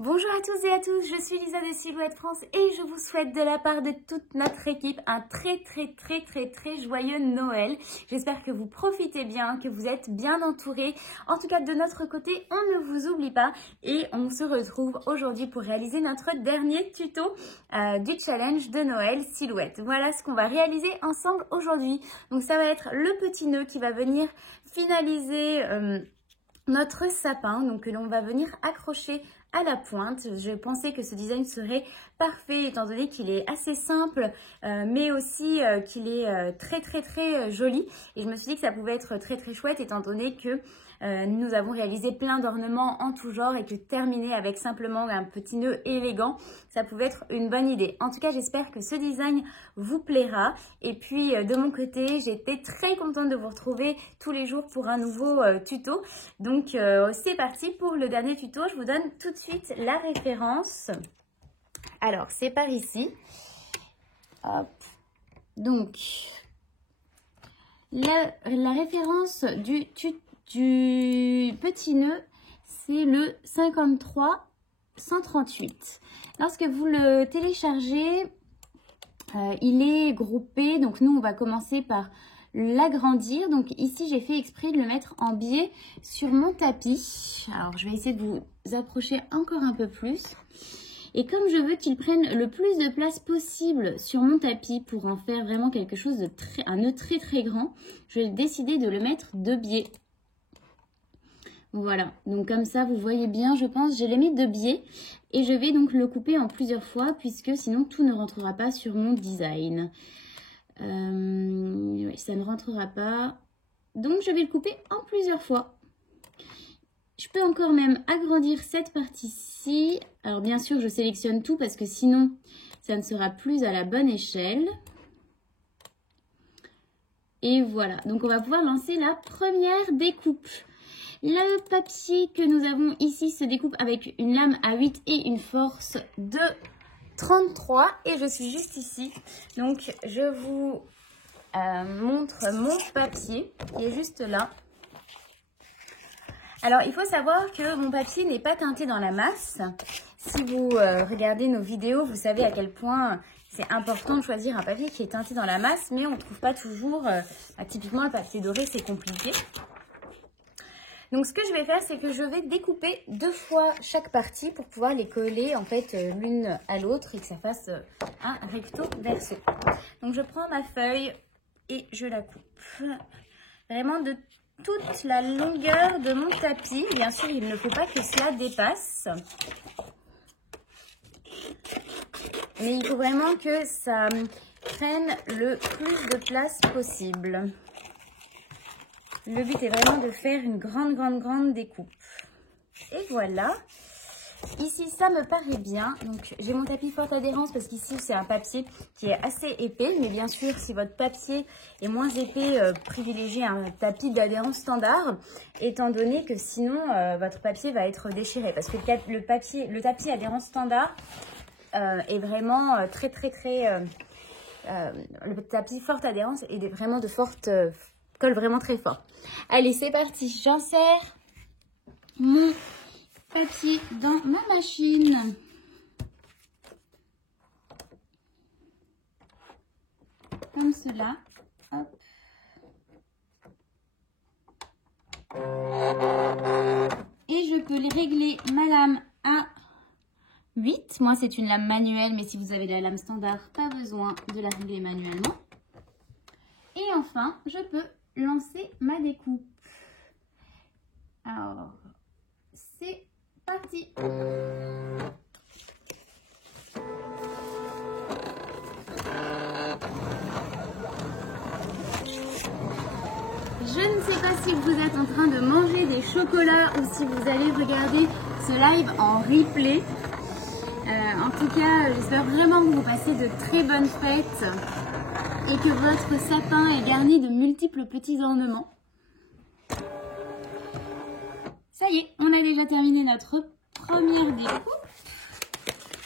Bonjour à tous et à tous, je suis Lisa de Silhouette France et je vous souhaite de la part de toute notre équipe un très joyeux Noël. J'espère que vous profitez bien, que vous êtes bien entourés. En tout cas de notre côté, on ne vous oublie pas et on se retrouve aujourd'hui pour réaliser notre dernier tuto du challenge de Noël Silhouette. Voilà ce qu'on va réaliser ensemble aujourd'hui. Donc ça va être le petit nœud qui va venir finaliser notre sapin, donc que l'on va venir accrocher à la pointe. Je pensais que ce design serait parfait étant donné qu'il est assez simple mais aussi qu'il est très joli, et je me suis dit que ça pouvait être très chouette étant donné que nous avons réalisé plein d'ornements en tout genre et que terminer avec simplement un petit nœud élégant, ça pouvait être une bonne idée. En tout cas, j'espère que ce design vous plaira. Et puis de mon côté, j'étais très contente de vous retrouver tous les jours pour un nouveau tuto. Donc c'est parti pour le dernier tuto. Je vous donne tout de suite la référence. Alors, c'est par ici. Hop. Donc, la référence du petit nœud, c'est le 53-138. Lorsque vous le téléchargez, il est groupé. Donc nous, on va commencer par l'agrandir. Donc ici, j'ai fait exprès de le mettre en biais sur mon tapis. Alors, je vais essayer de vous approcher encore un peu plus. Et comme je veux qu'il prenne le plus de place possible sur mon tapis pour en faire vraiment quelque chose de un nœud très grand, je vais décider de le mettre de biais. Voilà, donc comme ça, vous voyez bien, je pense, je l'ai mis de biais. Et je vais donc le couper en plusieurs fois, puisque sinon tout ne rentrera pas sur mon design. Oui, ça ne rentrera pas. Donc je vais le couper en plusieurs fois. Je peux encore même agrandir cette partie-ci. Alors bien sûr, je sélectionne tout parce que sinon, ça ne sera plus à la bonne échelle. Et voilà, donc on va pouvoir lancer la première découpe. Le papier que nous avons ici se découpe avec une lame à 8 et une force de 33. Et je suis juste ici. Donc, je vous montre mon papier qui est juste là. Alors, il faut savoir que mon papier n'est pas teinté dans la masse. Si vous regardez nos vidéos, vous savez à quel point c'est important de choisir un papier qui est teinté dans la masse. Mais on ne trouve pas toujours, typiquement le papier doré, c'est compliqué. Donc ce que je vais faire, c'est que je vais découper 2 fois chaque partie pour pouvoir les coller en fait l'une à l'autre et que ça fasse un recto verso. Donc je prends ma feuille et je la coupe vraiment de toute la longueur de mon tapis. Bien sûr, il ne faut pas que cela dépasse. Mais il faut vraiment que ça prenne le plus de place possible. Le but est vraiment de faire une grande découpe. Et voilà. Ici, ça me paraît bien. Donc, j'ai mon tapis forte adhérence parce qu'ici, c'est un papier qui est assez épais. Mais bien sûr, si votre papier est moins épais, privilégiez un tapis d'adhérence standard. Étant donné que sinon, votre papier va être déchiré. Parce que le tapis adhérence standard est vraiment le tapis forte adhérence est vraiment de forte... colle vraiment très fort. Allez, c'est parti. J'insère mon papier dans ma machine. Comme cela. Hop. Et je peux régler ma lame à 8. Moi, c'est une lame manuelle, mais si vous avez la lame standard, pas besoin de la régler manuellement. Et enfin, je peux lancer ma découpe. Alors, c'est parti. Je ne sais pas si vous êtes en train de manger des chocolats ou si vous allez regarder ce live en replay. En tout cas, j'espère vraiment que vous passez de très bonnes fêtes et que votre sapin est garni de multiples petits ornements. Ça y est, on a déjà terminé notre première découpe.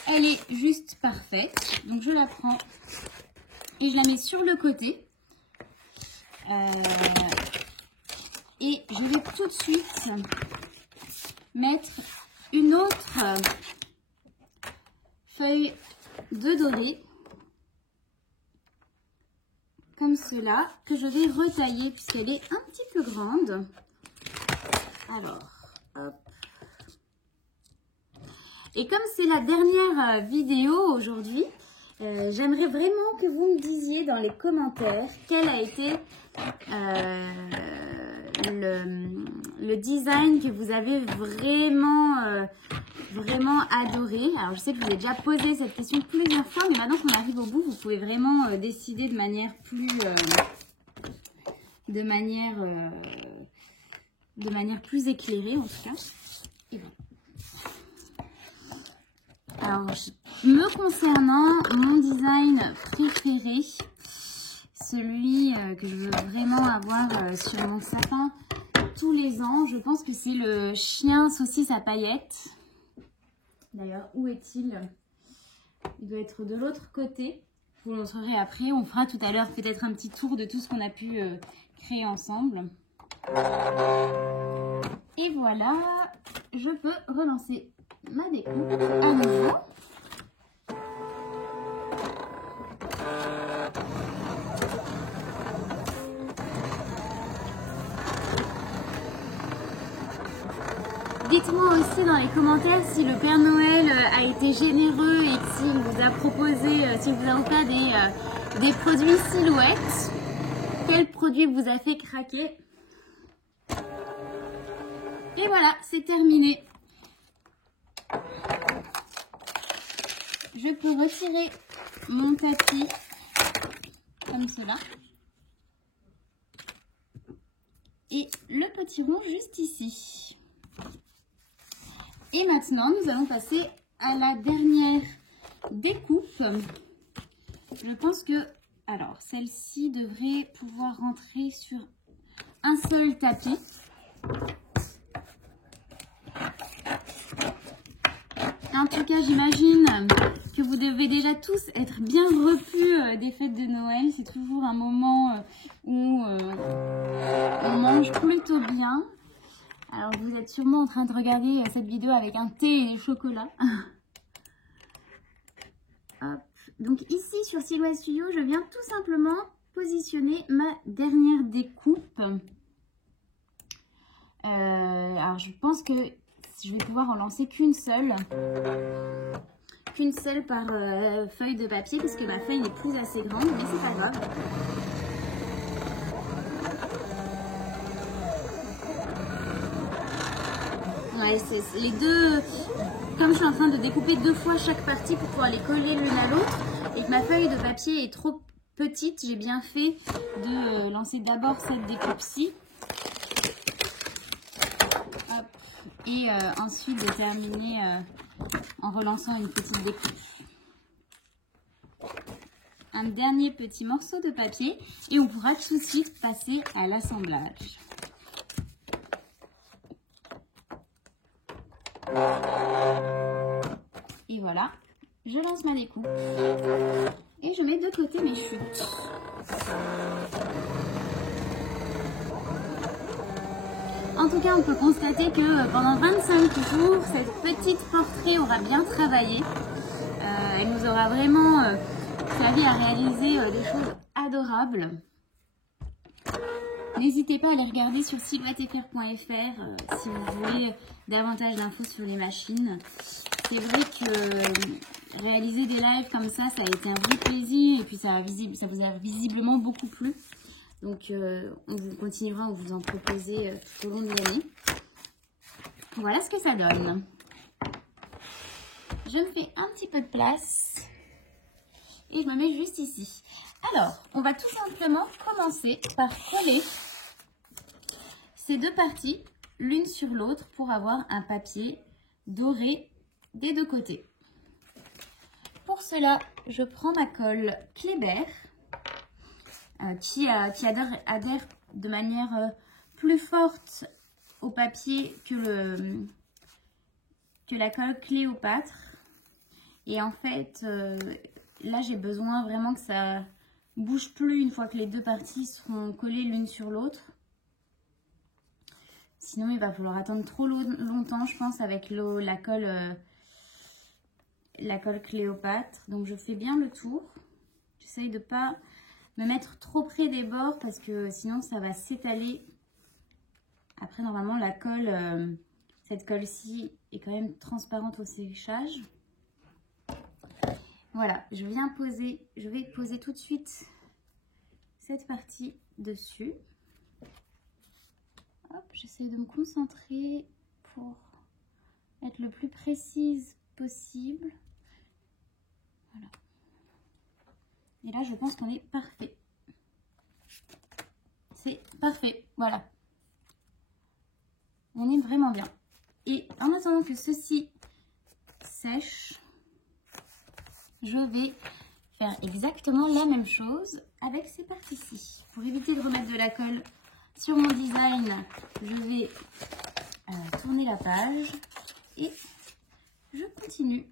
Elle est juste parfaite. Donc je la prends et je la mets sur le côté. Et je vais tout de suite mettre une autre feuille de doré, comme cela, que je vais retailler puisqu'elle est un petit peu grande. Alors, hop. Et comme c'est la dernière vidéo aujourd'hui, j'aimerais vraiment que vous me disiez dans les commentaires quel a été le design que vous avez vraiment adoré. Alors je sais que je vous ai déjà posé cette question plusieurs fois, mais maintenant qu'on arrive au bout, vous pouvez vraiment décider de manière plus éclairée en tout cas. Et voilà. Alors, me concernant, mon design préféré, celui que je veux vraiment avoir sur mon sapin tous les ans, je pense que c'est le chien saucisse à paillettes. D'ailleurs, où est-il? Il doit être de l'autre côté. Je vous le montrerai après. On fera tout à l'heure peut-être un petit tour de tout ce qu'on a pu créer ensemble. Et voilà, je peux relancer ma découpe à nouveau. Dites-moi aussi dans les commentaires si le Père Noël a été généreux et s'il vous a proposé, s'il vous a offert des produits silhouettes. Quel produit vous a fait craquer? Et voilà, c'est terminé. Je peux retirer mon tapis comme cela. Et le petit rond juste ici. Et maintenant, nous allons passer à la dernière découpe. Je pense que, alors, celle-ci devrait pouvoir rentrer sur un seul tapis. En tout cas, j'imagine que vous devez déjà tous être bien repus des fêtes de Noël. C'est toujours un moment où on mange plutôt bien. Alors, vous êtes sûrement en train de regarder cette vidéo avec un thé et des chocolats. Hop. Donc ici, sur Silhouette Studio, je viens tout simplement positionner ma dernière découpe. Alors, je pense que je vais pouvoir en lancer qu'une seule par feuille de papier, parce que ma feuille n'est plus assez grande, mais c'est pas grave. Ouais, les deux, comme je suis en train de découper 2 fois chaque partie pour pouvoir les coller l'une à l'autre et que ma feuille de papier est trop petite, j'ai bien fait de lancer d'abord cette découpe-ci. Et ensuite de terminer en relançant une petite découpe. Un dernier petit morceau de papier et on pourra tout de suite passer à l'assemblage. Et voilà, je lance ma découpe et je mets de côté mes chutes. En tout cas, on peut constater que pendant 25 jours, cette petite portrait aura bien travaillé. Elle nous aura vraiment servi à réaliser des choses adorables. N'hésitez pas à aller regarder sur silhouettefr.fr si vous voulez davantage d'infos sur les machines. C'est vrai que réaliser des lives comme ça a été un vrai plaisir et puis ça vous a visiblement beaucoup plu. Donc, on vous continuera à vous en proposer tout au long de l'année. Voilà ce que ça donne. Je me fais un petit peu de place et je me mets juste ici. Alors, on va tout simplement commencer par coller ces deux parties l'une sur l'autre pour avoir un papier doré des deux côtés. Pour cela, je prends ma colle Kléber. Qui adhère de manière plus forte au papier que la colle Cléopâtre. Et en fait, là j'ai besoin vraiment que ça bouge plus une fois que les deux parties seront collées l'une sur l'autre. Sinon il va falloir attendre trop longtemps, je pense, avec la colle la colle Cléopâtre. Donc je fais bien le tour. J'essaye de ne pas me mettre trop près des bords parce que sinon ça va s'étaler. Après normalement la colle, cette colle-ci est quand même transparente au séchage. Voilà, je vais poser tout de suite cette partie dessus. J'essaie de me concentrer pour être le plus précise possible. Voilà. Et là, je pense qu'on est parfait. C'est parfait, voilà. On est vraiment bien. Et en attendant que ceci sèche, je vais faire exactement la même chose avec ces parties-ci. Pour éviter de remettre de la colle sur mon design, je vais tourner la page et je continue.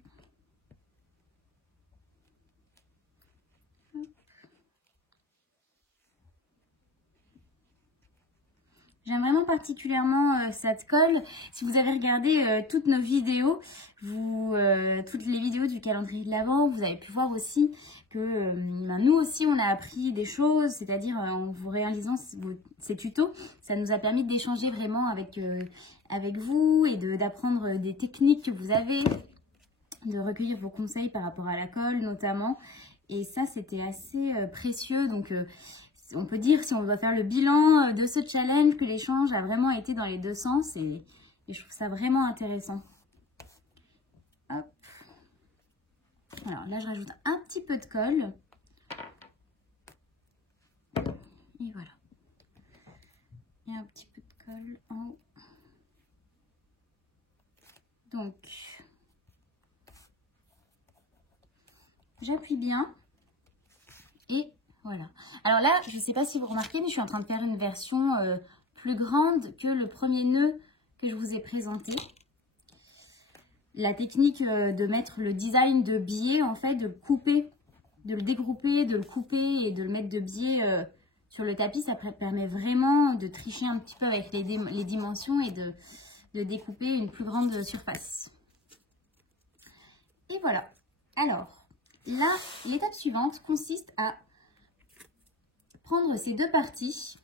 J'aime vraiment particulièrement cette colle. Si vous avez regardé toutes nos vidéos, toutes les vidéos du calendrier de l'Avent, vous avez pu voir aussi que nous aussi on a appris des choses, c'est-à-dire en vous réalisant ces tutos, ça nous a permis d'échanger vraiment avec vous et d'apprendre des techniques que vous avez, de recueillir vos conseils par rapport à la colle notamment. Et ça c'était assez précieux, donc on peut dire, si on doit faire le bilan de ce challenge, que l'échange a vraiment été dans les deux sens et je trouve ça vraiment intéressant. Hop. Alors là, je rajoute un petit peu de colle. Et voilà. Et un petit peu de colle en haut. Donc, j'appuie bien et voilà. Alors là, je ne sais pas si vous remarquez, mais je suis en train de faire une version plus grande que le premier nœud que je vous ai présenté. La technique de mettre le design de biais, en fait, de le couper, de le dégrouper, de le couper et de le mettre de biais sur le tapis, ça permet vraiment de tricher un petit peu avec les dimensions et de découper une plus grande surface. Et voilà. Alors, là, l'étape suivante consiste à prendre ces deux parties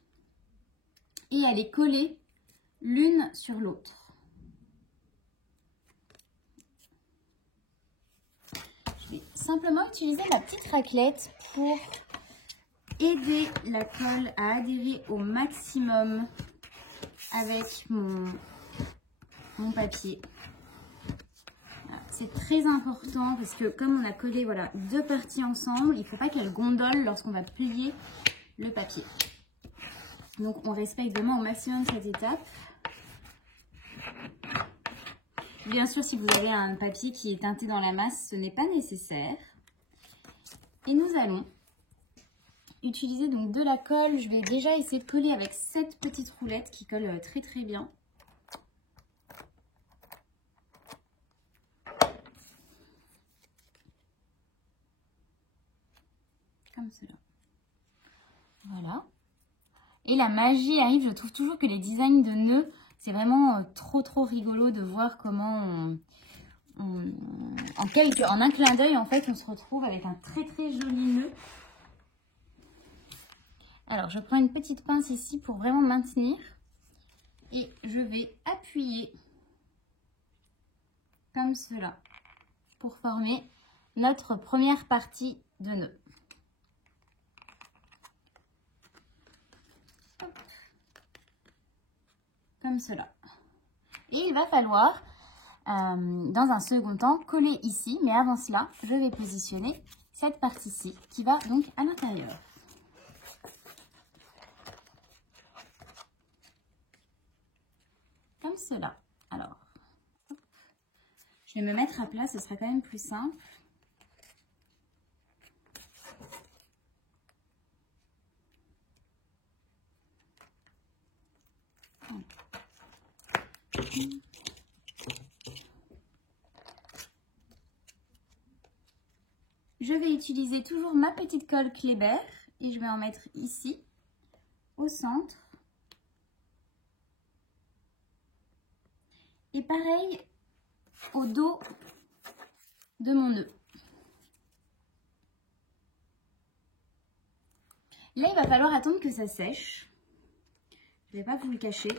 et à les coller l'une sur l'autre. Je vais simplement utiliser ma petite raclette pour aider la colle à adhérer au maximum avec mon papier. C'est très important parce que comme on a collé voilà, deux parties ensemble, il ne faut pas qu'elles gondolent lorsqu'on va plier le papier. Donc on respecte vraiment au maximum cette étape. Bien sûr, si vous avez un papier qui est teinté dans la masse, ce n'est pas nécessaire. Et nous allons utiliser donc de la colle. Je vais déjà essayer de coller avec cette petite roulette qui colle très très bien. Comme cela. Voilà. Et la magie arrive, je trouve toujours que les designs de nœuds, c'est vraiment trop rigolo de voir comment en un clin d'œil, en fait, on se retrouve avec un très joli nœud. Alors, je prends une petite pince ici pour vraiment maintenir. Et je vais appuyer comme cela pour former notre première partie de nœud. Comme cela. Et il va falloir, dans un second temps, coller ici. Mais avant cela, je vais positionner cette partie-ci qui va donc à l'intérieur. Comme cela. Alors, hop. Je vais me mettre à plat, ce sera quand même plus simple. Je vais utiliser toujours ma petite colle Kléber et je vais en mettre ici, au centre. Et pareil, au dos de mon nœud. Là, il va falloir attendre que ça sèche. Je ne vais pas vous le cacher.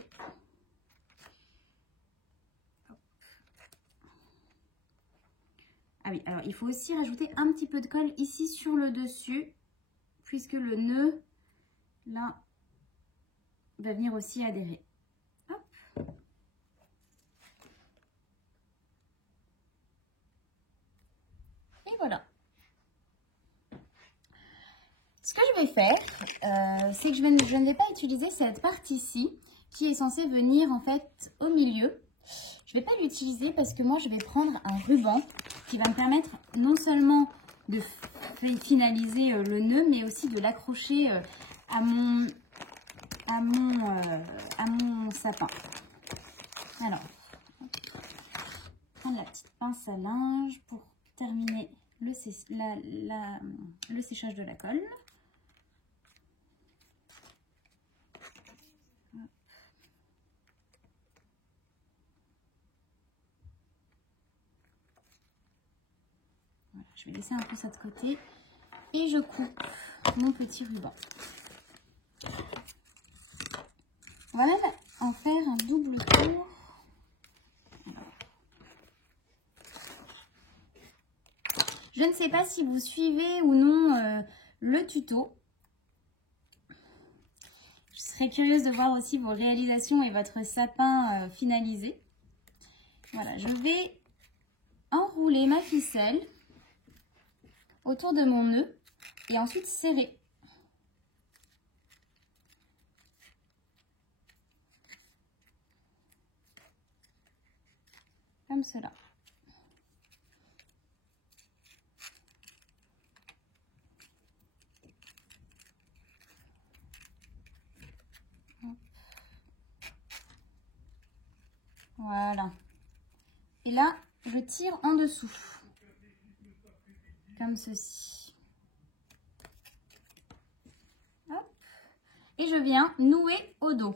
Ah oui, alors il faut aussi rajouter un petit peu de colle ici sur le dessus, puisque le nœud, là, va venir aussi adhérer. Hop. Et voilà. Ce que je vais faire, c'est que je ne vais pas utiliser cette partie-ci, qui est censée venir en fait au milieu. Je ne vais pas l'utiliser parce que moi, je vais prendre un ruban qui va me permettre non seulement de finaliser le nœud, mais aussi de l'accrocher à mon sapin. Alors, prendre la petite pince à linge pour terminer le séchage de la colle. Voilà, je vais laisser un peu ça de côté et je coupe mon petit ruban. On va même en faire un double tour. Je ne sais pas si vous suivez ou non le tuto. Je serais curieuse de voir aussi vos réalisations et votre sapin finalisé. Voilà, je vais enrouler ma ficelle autour de mon nœud et ensuite serrer. Comme cela. Voilà. Et là, je tire en dessous. Comme ceci. Hop. Et je viens nouer au dos.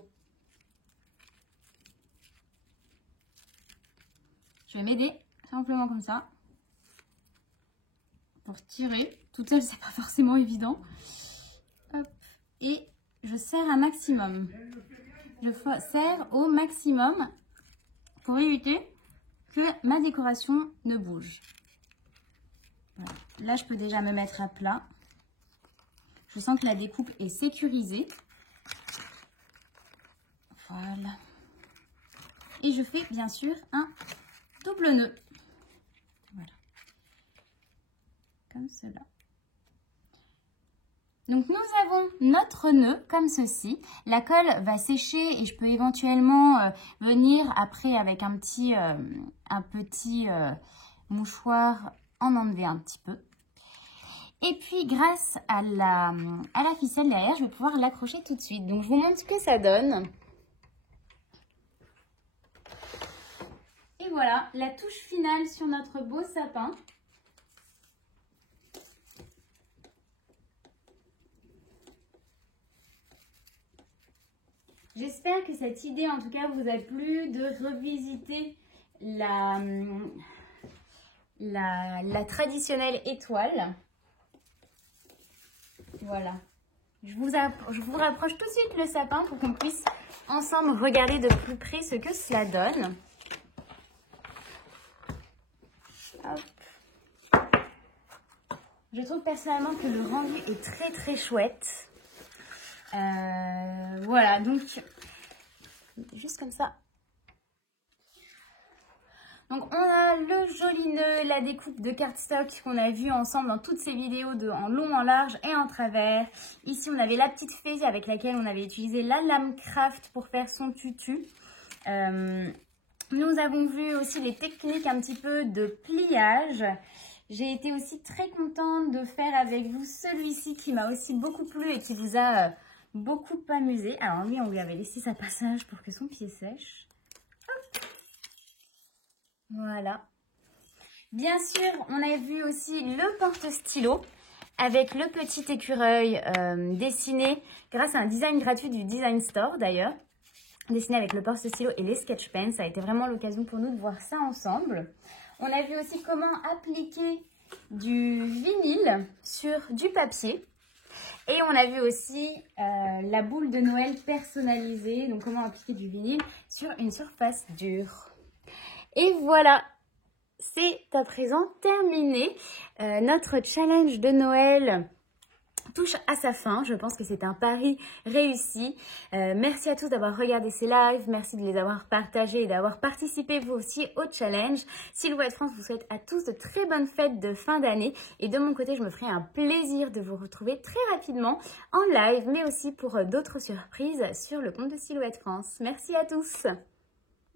Je vais m'aider simplement comme ça. Pour tirer. Toute seule, c'est pas forcément évident. Hop. Et je serre un maximum. Je serre au maximum pour éviter que ma décoration ne bouge. Voilà. Là, je peux déjà me mettre à plat. Je sens que la découpe est sécurisée. Voilà. Et je fais bien sûr un double nœud. Voilà. Comme cela. Donc nous avons notre nœud comme ceci. La colle va sécher et je peux éventuellement venir après avec un petit mouchoir en enlever un petit peu. Et puis grâce à la ficelle derrière, je vais pouvoir l'accrocher tout de suite. Donc je vous montre ce que ça donne. Et voilà la touche finale sur notre beau sapin. J'espère que cette idée, en tout cas, vous a plu de revisiter la traditionnelle étoile. Voilà. Je vous rapproche tout de suite le sapin pour qu'on puisse ensemble regarder de plus près ce que cela donne. Hop. Je trouve personnellement que le rendu est très très chouette. Voilà, donc juste comme ça. Donc on a le joli nœud, la découpe de cardstock qu'on a vu ensemble dans toutes ces vidéos en long, en large et en travers. Ici on avait la petite fée avec laquelle on avait utilisé la lame craft pour faire son tutu. Nous avons vu aussi les techniques un petit peu de pliage. J'ai été aussi très contente de faire avec vous celui-ci qui m'a aussi beaucoup plu et qui vous a beaucoup amusé. Alors lui, on lui avait laissé sa passage pour que son pied sèche. Hop. Voilà. Bien sûr, on a vu aussi le porte-stylo avec le petit écureuil dessiné grâce à un design gratuit du Design Store d'ailleurs. Dessiné avec le porte-stylo et les sketch pens. Ça a été vraiment l'occasion pour nous de voir ça ensemble. On a vu aussi comment appliquer du vinyle sur du papier. Et on a vu aussi la boule de Noël personnalisée, donc comment appliquer du vinyle sur une surface dure. Et voilà, c'est à présent terminé. Notre challenge de Noël touche à sa fin. Je pense que c'est un pari réussi. Merci à tous d'avoir regardé ces lives. Merci de les avoir partagés et d'avoir participé vous aussi au challenge. Silhouette France vous souhaite à tous de très bonnes fêtes de fin d'année. Et de mon côté, je me ferai un plaisir de vous retrouver très rapidement en live, mais aussi pour d'autres surprises sur le compte de Silhouette France. Merci à tous.